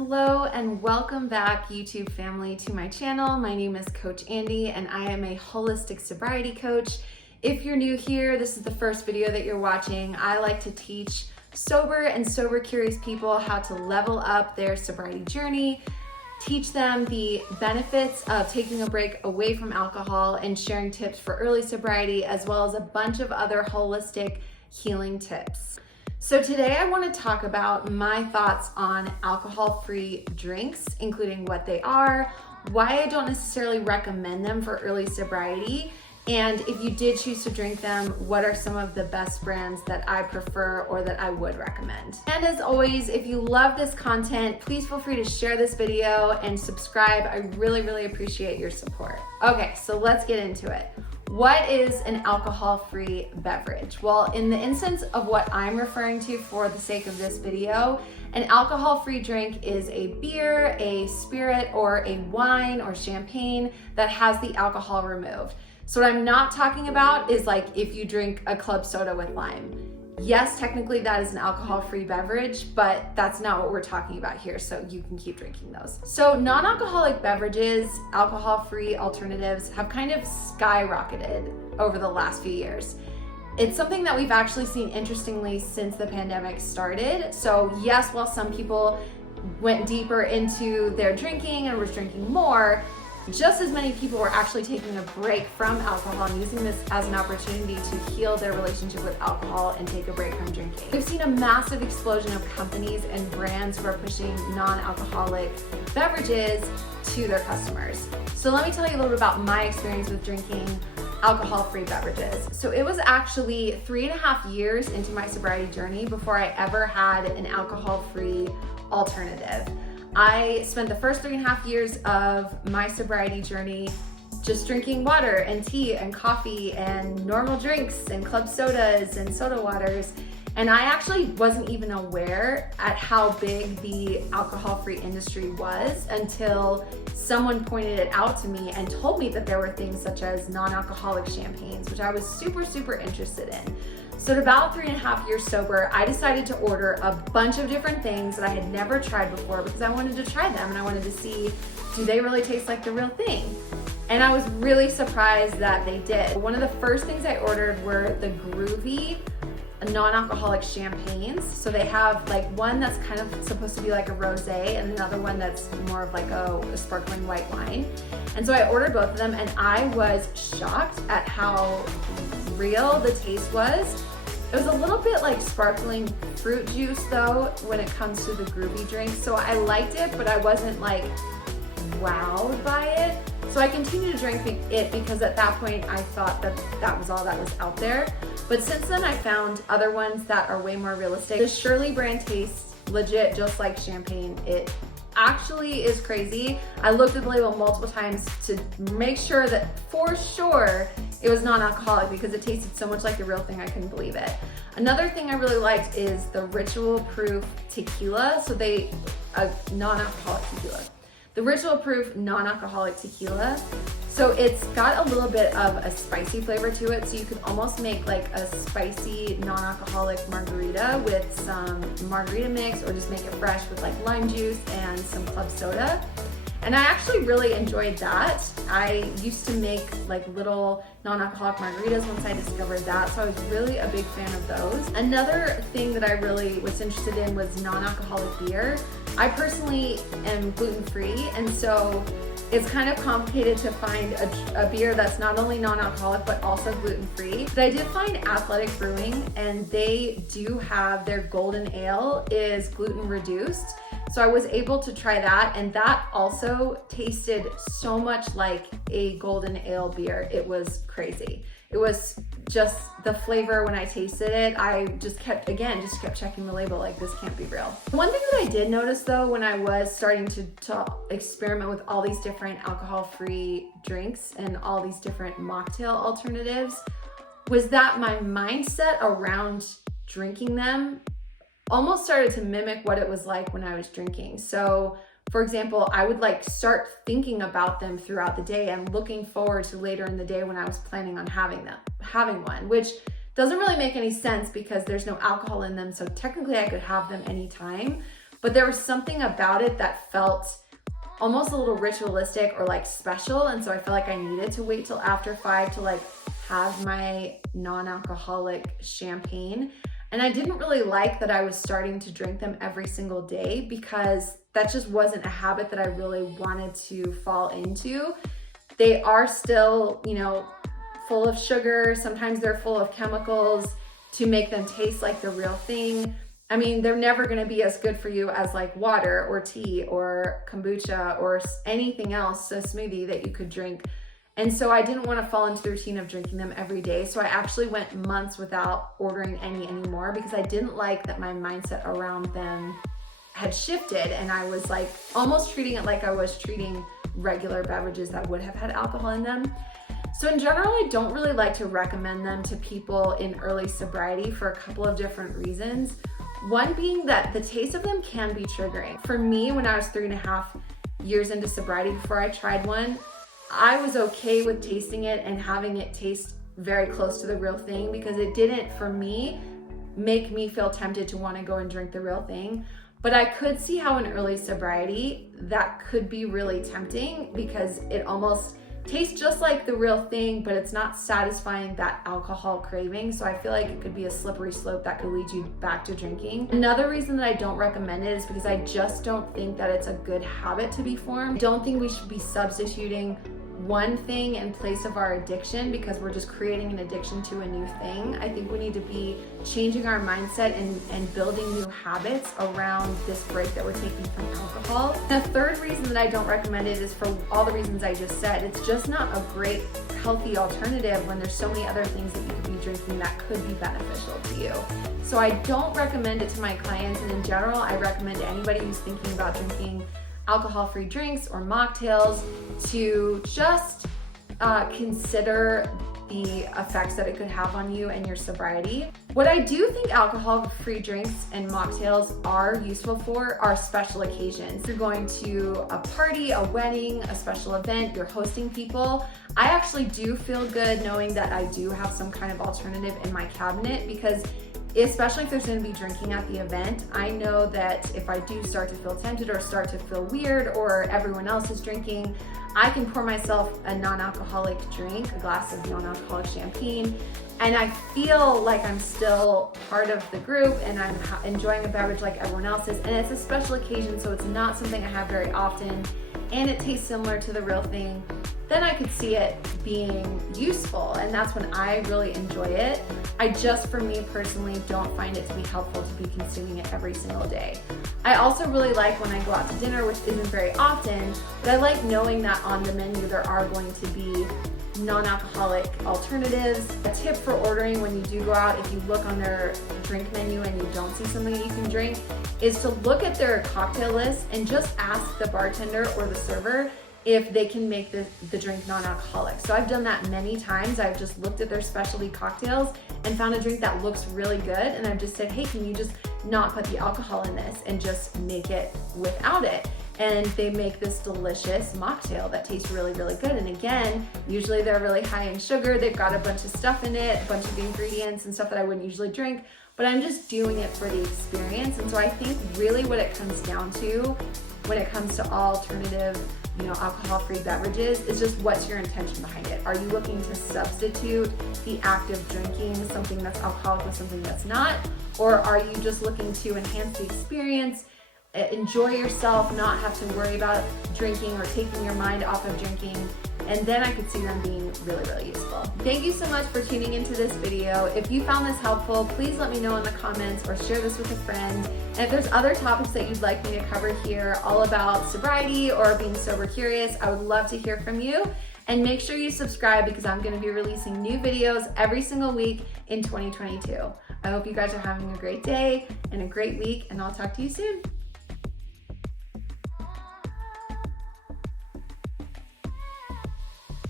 Hello and welcome back, YouTube family, to my channel. My name is Coach Andi and I am a holistic sobriety coach. If you're new here, this is the first video that you're watching. I like to teach sober and sober curious people how to level up their sobriety journey, teach them the benefits of taking a break away from alcohol, and sharing tips for early sobriety, as well as a bunch of other holistic healing tips. So today I want to talk about my thoughts on alcohol-free drinks, including what they are, why I don't necessarily recommend them for early sobriety, and if you did choose to drink them, what are some of the best brands that I prefer or that I would recommend. And as always, if you love this content, please feel free to share this video and subscribe. I really appreciate your support. Okay, so let's get into it. What is an alcohol-free beverage? Well, in the instance of what I'm referring to for the sake of this video, an alcohol-free drink is a beer, a spirit, or a wine or champagne that has the alcohol removed. So what I'm not talking about is like if you drink a club soda with lime. Yes, technically that is an alcohol-free beverage, but that's not what we're talking about here, so you can keep drinking those. So non-alcoholic beverages, alcohol-free alternatives have kind of skyrocketed over the last few years. It's something that we've actually seen, interestingly, since the pandemic started. So yes, while some people went deeper into their drinking and was drinking more, just as many people were actually taking a break from alcohol and using this as an opportunity to heal their relationship with alcohol and take a break from drinking. We've seen a massive explosion of companies and brands who are pushing non-alcoholic beverages to their customers. So let me tell you a little bit about my experience with drinking alcohol-free beverages. So it was actually 3.5 years into my sobriety journey before I ever had an alcohol-free alternative. I spent the first 3.5 years of my sobriety journey just drinking water and tea and coffee and normal drinks and club sodas and soda waters. And I actually wasn't even aware at how big the alcohol-free industry was until someone pointed it out to me and told me that there were things such as non-alcoholic champagnes, which I was super interested in. So at about 3.5 years sober, I decided to order a bunch of different things that I had never tried before because I wanted to try them and I wanted to see, do they really taste like the real thing? And I was really surprised that they did. One of the first things I ordered were the Gruvi non-alcoholic champagnes. So they have like one that's kind of supposed to be like a rosé and another one that's more of like a sparkling white wine. And so I ordered both of them and I was shocked at how real the taste was. It was a little bit like sparkling fruit juice though when it comes to the Gruvi drinks. So I liked it, but I wasn't like wowed by it. So I continued to drink it because at that point I thought that that was all that was out there. But since then I found other ones that are way more realistic. The Shirley brand tastes legit just like champagne. It actually is crazy. I looked at the label multiple times to make sure that for sure it was non-alcoholic because it tasted so much like the real thing I couldn't believe it. Another thing I really liked is the Ritual Proof tequila. So non-alcoholic tequila. The Ritual Proof non-alcoholic tequila. So it's got a little bit of a spicy flavor to it. So you could almost make like a spicy non-alcoholic margarita with some margarita mix or just make it fresh with like lime juice and some club soda. And I actually really enjoyed that. I used to make like little non-alcoholic margaritas once I discovered that, so I was really a big fan of those. Another thing that I really was interested in was non-alcoholic beer. I personally am gluten-free, and so it's kind of complicated to find a beer that's not only non-alcoholic but also gluten-free. But I did find Athletic Brewing, and they do have their golden ale is gluten-reduced. So I was able to try that, and that also tasted so much like a golden ale beer. It was crazy. It was just the flavor when I tasted it. I just kept checking the label like this can't be real. One thing that I did notice though when I was starting to experiment with all these different alcohol-free drinks and all these different mocktail alternatives was that my mindset around drinking them almost started to mimic what it was like when I was drinking. So for example, I would like start thinking about them throughout the day and looking forward to later in the day when I was planning on having one, which doesn't really make any sense because there's no alcohol in them. So technically I could have them anytime. but there was something about it that felt almost a little ritualistic or like special. And so I felt like I needed to wait till after 5 to like have my non-alcoholic champagne. And I didn't really like that I was starting to drink them every single day, because that just wasn't a habit that I really wanted to fall into. They are still, you know, full of sugar. Sometimes they're full of chemicals to make them taste like the real thing. I mean, they're never gonna be as good for you as like water or tea or kombucha or anything else, a smoothie that you could drink. And so I didn't want to fall into the routine of drinking them every day. So I actually went months without ordering any anymore, because I didn't like that my mindset around them had shifted. And I was like almost treating it like I was treating regular beverages that would have had alcohol in them. So in general, I don't really like to recommend them to people in early sobriety for a couple of different reasons. One being that the taste of them can be triggering. For me, when I was 3.5 years into sobriety, before I tried one, I was okay with tasting it and having it taste very close to the real thing, because it didn't, for me, make me feel tempted to want to go and drink the real thing. But I could see how in early sobriety that could be really tempting, because it almost tastes just like the real thing, but it's not satisfying that alcohol craving. So I feel like it could be a slippery slope that could lead you back to drinking. Another reason that I don't recommend it is because I just don't think that it's a good habit to be formed. I don't think we should be substituting one thing in place of our addiction because we're just creating an addiction to a new thing. I think we need to be changing our mindset and building new habits around this break that we're taking from alcohol. The third reason that I don't recommend it is for all the reasons I just said. It's just not a great, healthy alternative when there's so many other things that you could be drinking that could be beneficial to you. So I don't recommend it to my clients, and in general, I recommend to anybody who's thinking about drinking alcohol-free drinks or mocktails to just consider the effects that it could have on you and your sobriety. What I do think alcohol-free drinks and mocktails are useful for are special occasions. If you're going to a party, a wedding, a special event, you're hosting people, I actually do feel good knowing that I do have some kind of alternative in my cabinet, because especially if there's going to be drinking at the event, I know that if I do start to feel tempted or start to feel weird or everyone else is drinking, I can pour myself a non-alcoholic drink, a glass of non-alcoholic champagne, and I feel like I'm still part of the group and I'm enjoying a beverage like everyone else is. And it's a special occasion, so it's not something I have very often, and it tastes similar to the real thing. Then I could see it being useful, and that's when I really enjoy it. I just, for me personally, don't find it to be helpful to be consuming it every single day. I also really like when I go out to dinner, which isn't very often, but I like knowing that on the menu there are going to be non-alcoholic alternatives. A tip for ordering when you do go out, if you look on their drink menu and you don't see something that you can drink, is to look at their cocktail list and just ask the bartender or the server if they can make the drink non-alcoholic. So I've done that many times. I've just looked at their specialty cocktails and found a drink that looks really good, and I've just said, hey, can you just not put the alcohol in this and just make it without it? And they make this delicious mocktail that tastes really, really good. And again, usually they're really high in sugar. They've got a bunch of stuff in it, a bunch of ingredients and stuff that I wouldn't usually drink, but I'm just doing it for the experience. And so I think really what it comes down to when it comes to alternative, alcohol-free beverages is just what's your intention behind it. Are you looking to substitute the act of drinking something that's alcoholic with something that's not? Or are you just looking to enhance the experience, enjoy yourself, not have to worry about drinking or taking your mind off of drinking? And then I could see them being really, really useful. Thank you so much for tuning into this video. If you found this helpful, please let me know in the comments or share this with a friend. And if there's other topics that you'd like me to cover here, all about sobriety or being sober curious, I would love to hear from you. And make sure you subscribe, because I'm gonna be releasing new videos every single week in 2022. I hope you guys are having a great day and a great week, and I'll talk to you soon.